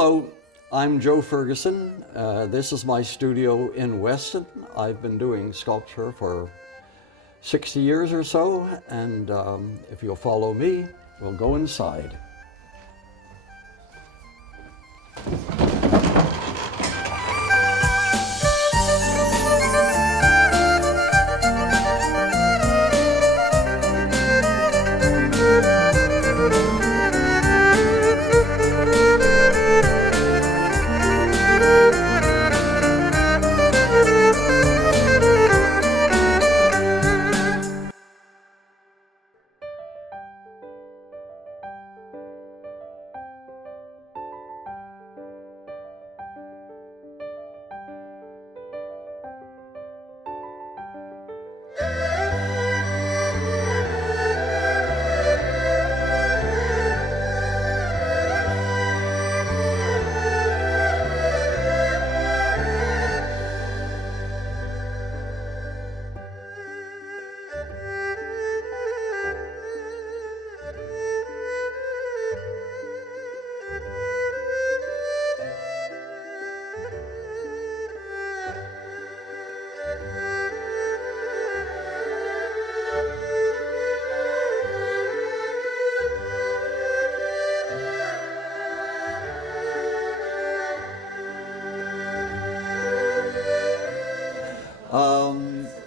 Hello, I'm Joe Ferguson. This is my studio in Weston. I've been doing sculpture for 60 years or so, and if you'll follow me, we'll go inside.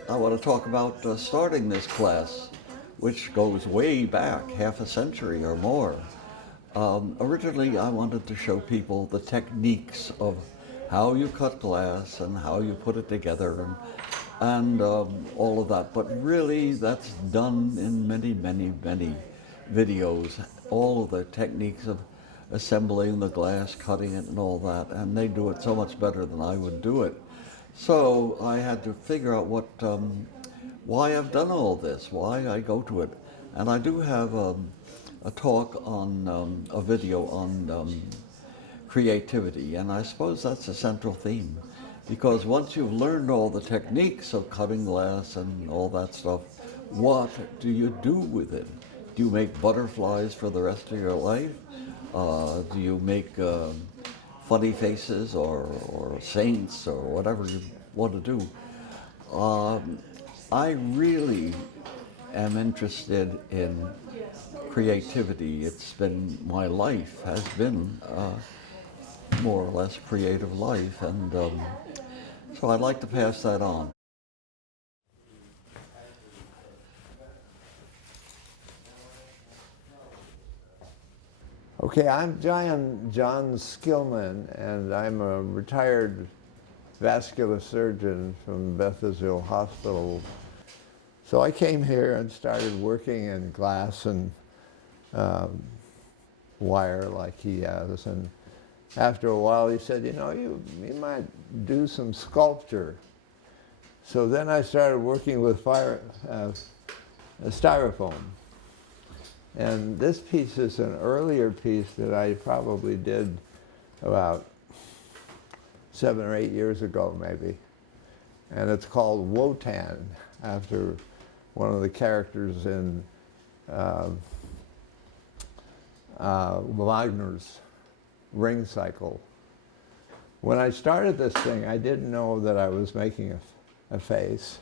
I want to talk about starting this class, which goes way back, half a century or more. Originally, I wanted to show people the techniques of how you cut glass and how you put it together and all of that. But really, that's done in many, many, many videos, all of the techniques of assembling the glass, cutting it and all that, and they do it so much better than I would do it. So I had to figure out why I've done all this, why I go to it. And I do have a talk on, a video on creativity, and I suppose that's a central theme. Because once you've learned all the techniques of cutting glass and all that stuff, what do you do with it? Do you make butterflies for the rest of your life? Do you make funny faces or saints or whatever you want to do? I really am interested in creativity. It's been, my life has been more or less creative life, and so I'd like to pass that on. Okay, I'm John Skillman, and I'm a retired vascular surgeon from Beth Israel Hospital. So I came here and started working in glass and wire like he has. And after a while he said, you know, you might do some sculpture. So then I started working with styrofoam. And this piece is an earlier piece that I probably did about 7 or 8 years ago, maybe. And it's called Wotan, after one of the characters in Wagner's Ring Cycle. When I started this thing, I didn't know that I was making a face.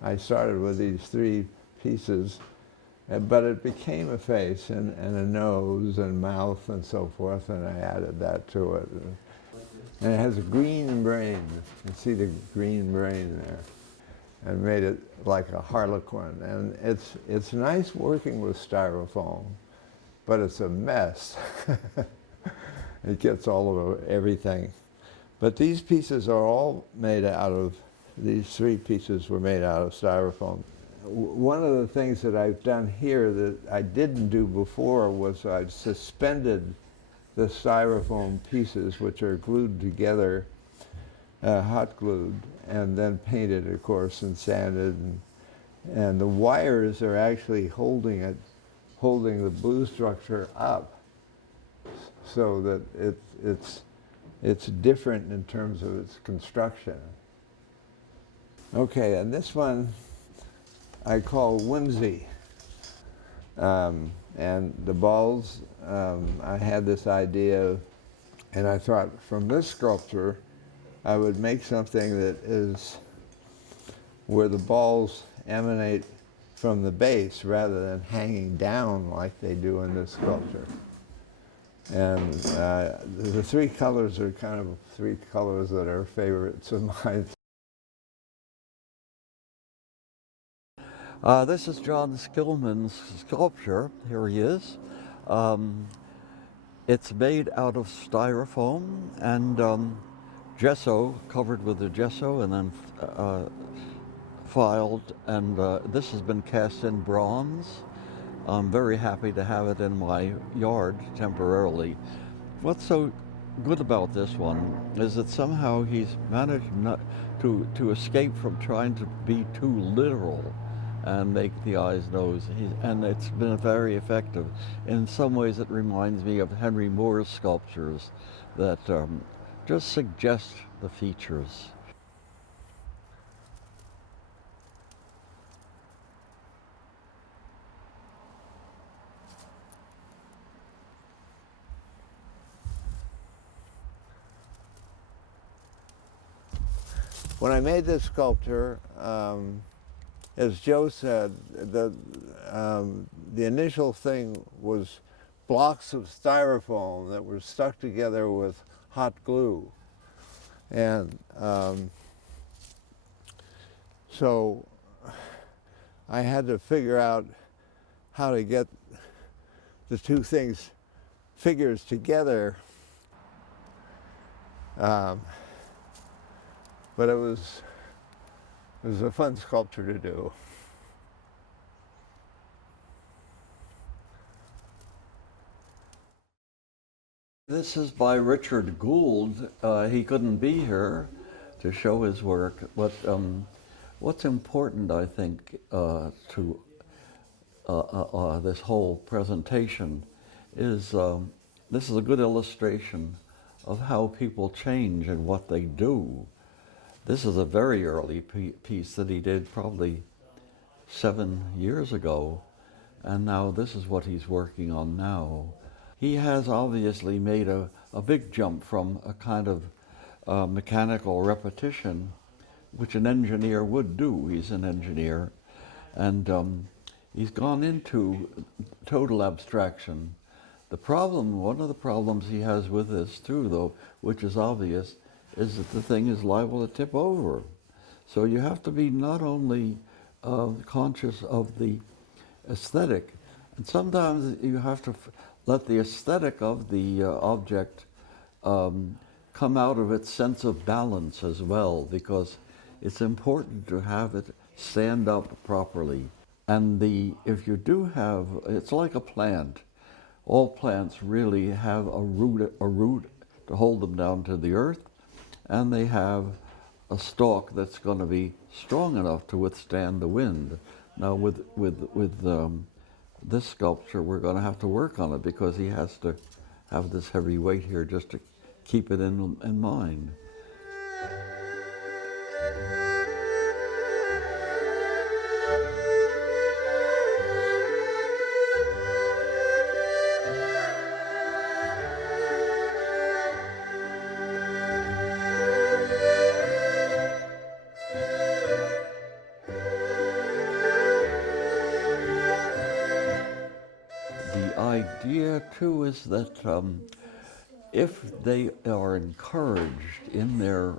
I started with these 3 pieces. But it became a face and a nose and mouth and so forth, and I added that to it. And it has a green brain. You see the green brain there. And made it like a harlequin. And it's nice working with styrofoam, but it's a mess. It gets all over everything. But these pieces are all made out of, these 3 pieces were made out of styrofoam. One of the things that I've done here that I didn't do before was I've suspended the styrofoam pieces, which are glued together, hot glued, and then painted, of course, and sanded. And the wires are actually holding the blue structure up, so that it's different in terms of its construction. Okay, and this one I call Whimsy. And the balls, I had this idea And I thought from this sculpture, I would make something that is where the balls emanate from the base rather than hanging down like they do in this sculpture. And the three colors are kind of three colors that are favorites of mine. This is John Skillman's sculpture. Here he is. It's made out of styrofoam and gesso, covered with the gesso and then filed. And this has been cast in bronze. I'm very happy to have it in my yard temporarily. What's so good about this one is that somehow he's managed not to escape from trying to be too literal and make the eyes nose. And it's been very effective. In some ways it reminds me of Henry Moore's sculptures that just suggest the features. When I made this sculpture, as Joe said, the initial thing was blocks of styrofoam that were stuck together with hot glue. And so I had to figure out how to get the two figures together. But it was a fun sculpture to do. This is by Richard Gould. He couldn't be here to show his work, but what's important, I think, to this whole presentation is this is a good illustration of how people change and what they do. This is a very early piece that he did probably 7 years ago, and now this is what he's working on now. He has obviously made a big jump from a kind of mechanical repetition, which an engineer would do. He's an engineer, and he's gone into total abstraction. One of the problems he has with this too, though, which is obvious, is that the thing is liable to tip over. So you have to be not only conscious of the aesthetic, and sometimes you have to let the aesthetic of the object come out of its sense of balance as well, because it's important to have it stand up properly. And if you do have, it's like a plant. All plants really have a root to hold them down to the earth, and they have a stalk that's going to be strong enough to withstand the wind. Now with this sculpture, we're going to have to work on it because he has to have this heavy weight here just to keep it in mind. Idea too is that if they are encouraged in their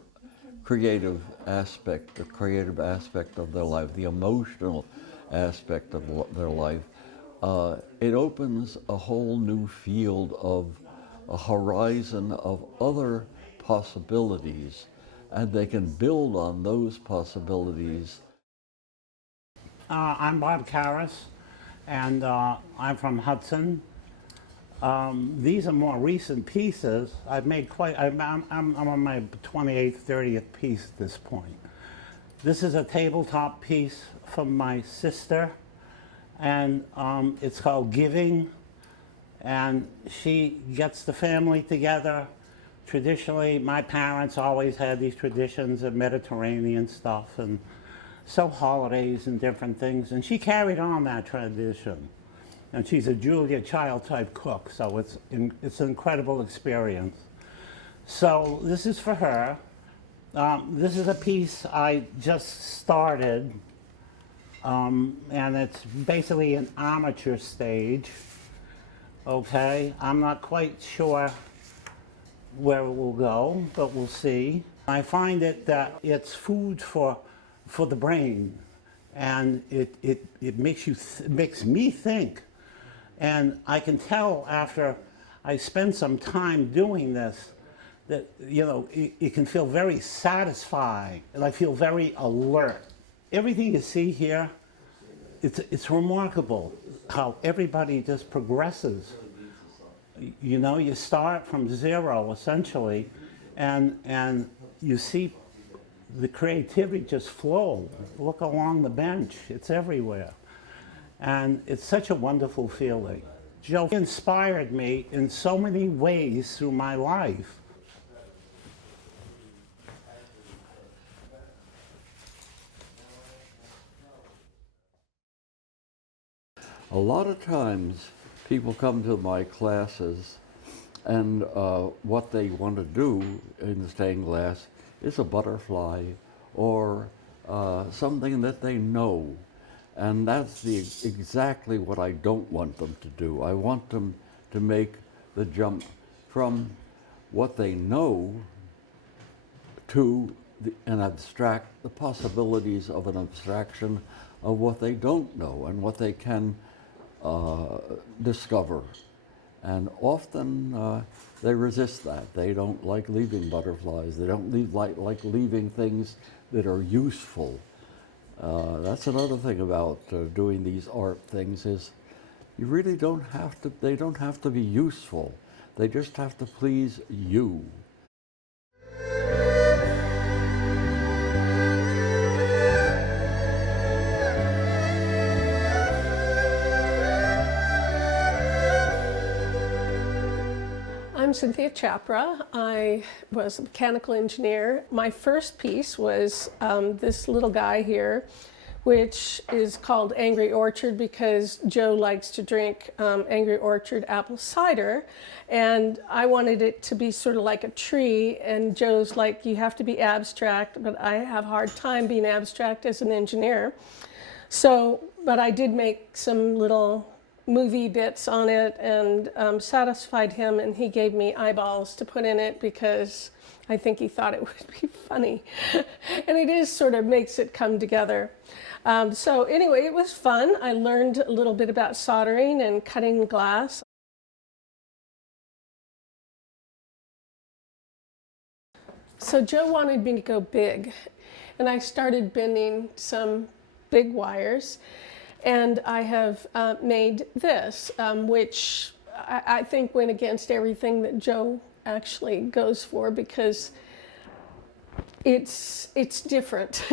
creative aspect of their life, the emotional aspect of their life, it opens a whole new field of a horizon of other possibilities, and they can build on those possibilities. I'm Bob Karras, and I'm from Hudson. These are more recent pieces. I've made I'm on my 28th, 30th piece at this point. This is a tabletop piece from my sister, and it's called Giving. And she gets the family together. Traditionally, my parents always had these traditions of Mediterranean stuff, and so holidays and different things. And she carried on that tradition. And she's a Julia Child type cook, so it's an incredible experience. So this is for her. This is a piece I just started, and it's basically an amateur stage. Okay, I'm not quite sure where it will go, but we'll see. I find that it's food for the brain, and it makes me think. And I can tell after I spend some time doing this that, you know, it can feel very satisfying, and I feel very alert. Everything you see here, it's remarkable how everybody just progresses. You know, you start from zero essentially, and you see the creativity just flow. Look along the bench, it's everywhere. And it's such a wonderful feeling. Joe inspired me in so many ways through my life. A lot of times people come to my classes and what they want to do in stained glass is a butterfly or something that they know. And that's exactly what I don't want them to do. I want them to make the jump from what they know to the possibilities of an abstraction of what they don't know and what they can discover. And often they resist that. They don't like leaving butterflies. They don't like leaving things that are useful. That's another thing about doing these art things is you really don't have to, they don't have to be useful. They just have to please you. I'm Cynthia Chapra. I was a mechanical engineer. My first piece was this little guy here, which is called Angry Orchard because Joe likes to drink Angry Orchard apple cider. And I wanted it to be sort of like a tree. And Joe's like, you have to be abstract, but I have a hard time being abstract as an engineer. So, but I did make some little movie bits on it and satisfied him, and he gave me eyeballs to put in it because I think he thought it would be funny. And it is sort of makes it come together. So anyway, it was fun. I learned a little bit about soldering and cutting glass. So Joe wanted me to go big, and I started bending some big wires. And I have made this, which I think went against everything that Joe actually goes for because it's different.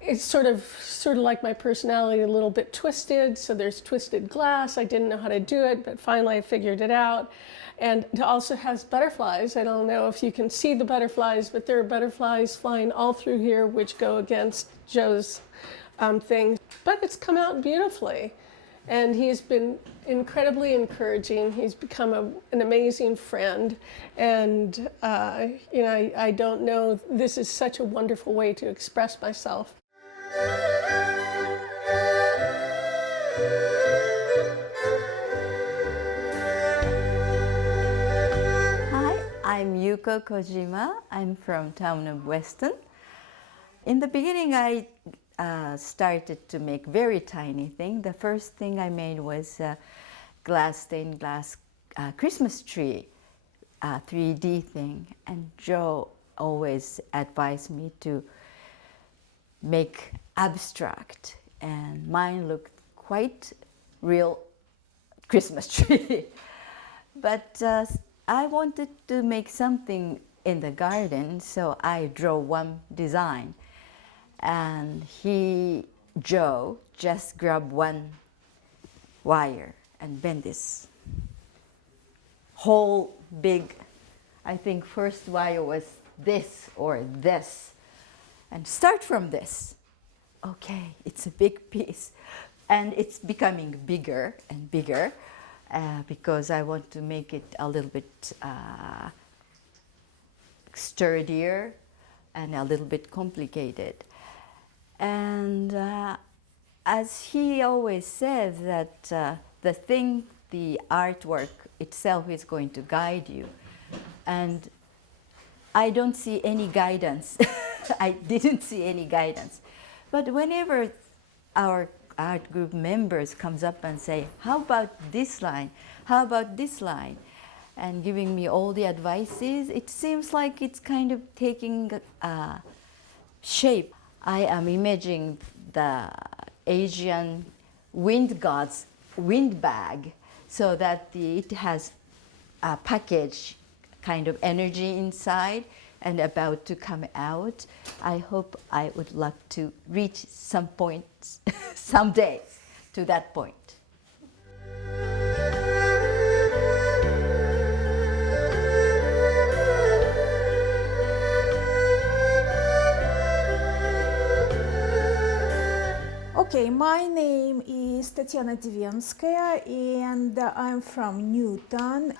It's sort of like my personality, a little bit twisted. So there's twisted glass. I didn't know how to do it, but finally I figured it out. And it also has butterflies. I don't know if you can see the butterflies, but there are butterflies flying all through here, which go against Joe's thing. But it's come out beautifully. And he's been incredibly encouraging. He's become an amazing friend. And, you know, I don't know, this is such a wonderful way to express myself. Hi, I'm Yuko Kojima. I'm from town of Weston. In the beginning, I started to make very tiny thing. The first thing I made was a stained glass Christmas tree 3D thing. And Joe always advised me to make abstract. And mine looked quite real Christmas tree. But I wanted to make something in the garden, so I drew one design. And Joe, just grabbed one wire and bent this whole big, I think first wire was this or this, and start from this. Okay, it's a big piece. And it's becoming bigger and bigger because I want to make it a little bit sturdier and a little bit complicated. And as he always says that the artwork itself is going to guide you. And I don't see any guidance. I didn't see any guidance. But whenever our art group members comes up and say, how about this line? How about this line? And giving me all the advices, it seems like it's kind of taking shape. I am imagining the Asian wind god's wind bag, so that it has a package kind of energy inside and about to come out. I hope I would like to reach some point someday to that point. Okay, my name is Tatiana Divenskaya and I'm from Newton.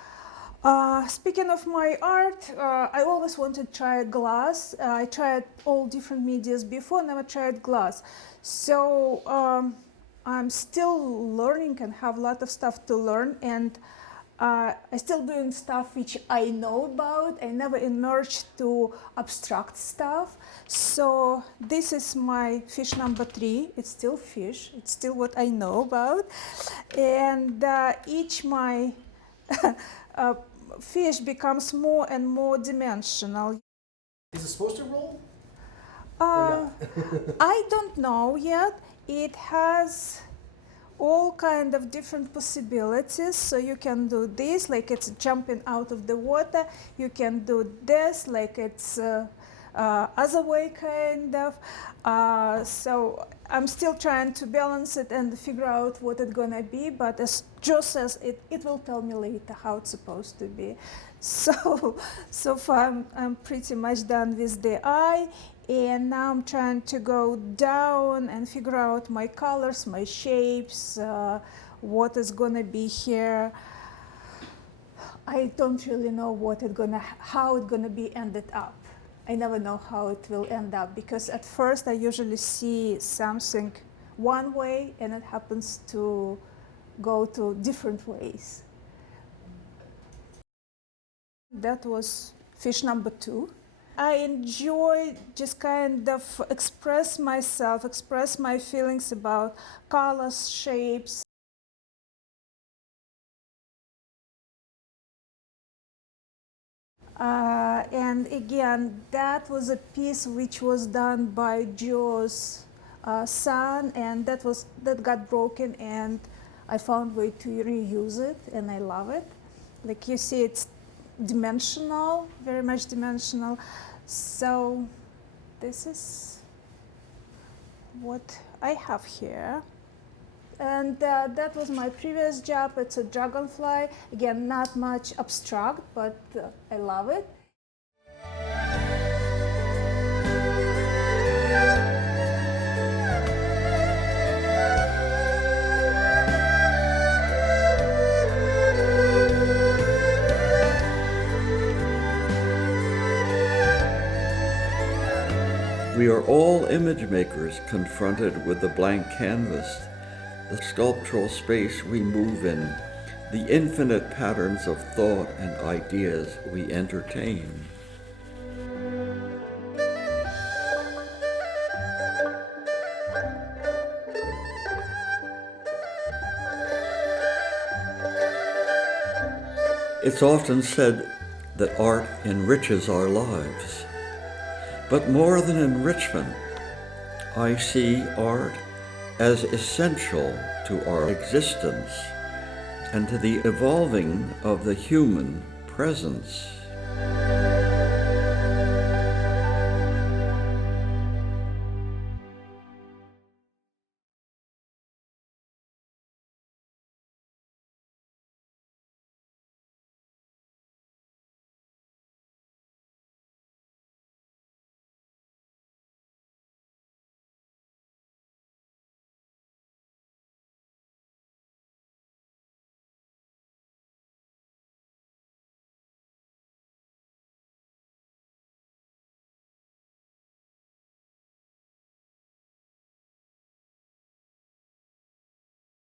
Speaking of my art, I always wanted to try glass. I tried all different medias before, never tried glass. So I'm still learning and have a lot of stuff to learn, and I'm still doing stuff which I know about. I never emerged to abstract stuff. So this is my fish number 3. It's still fish. It's still what I know about. And each my fish becomes more and more dimensional. Is it supposed to roll? I don't know yet. It has all kind of different possibilities. So you can do this, like it's jumping out of the water. You can do this, like it's other way kind of. So I'm still trying to balance it and figure out what it's gonna be. But as Joe says, it will tell me later how it's supposed to be. So far I'm pretty much done with the eye. And now I'm trying to go down and figure out my colors, my shapes, what is gonna be here. I don't really know how it's gonna be ended up. I never know how it will end up, because at first I usually see something one way and it happens to go to different ways. That was fish number 2. I enjoy just kind of express myself, express my feelings about colors, shapes. And again, that was a piece which was done by Joe's son, and that got broken, and I found a way to reuse it, and I love it. Like you see, it's dimensional, very much dimensional. So this is what I have here. And that was my previous job. It's a dragonfly. Again, not much abstract, but I love it. We are all image makers confronted with the blank canvas, the sculptural space we move in, the infinite patterns of thought and ideas we entertain. It's often said that art enriches our lives. But more than enrichment, I see art as essential to our existence and to the evolving of the human presence.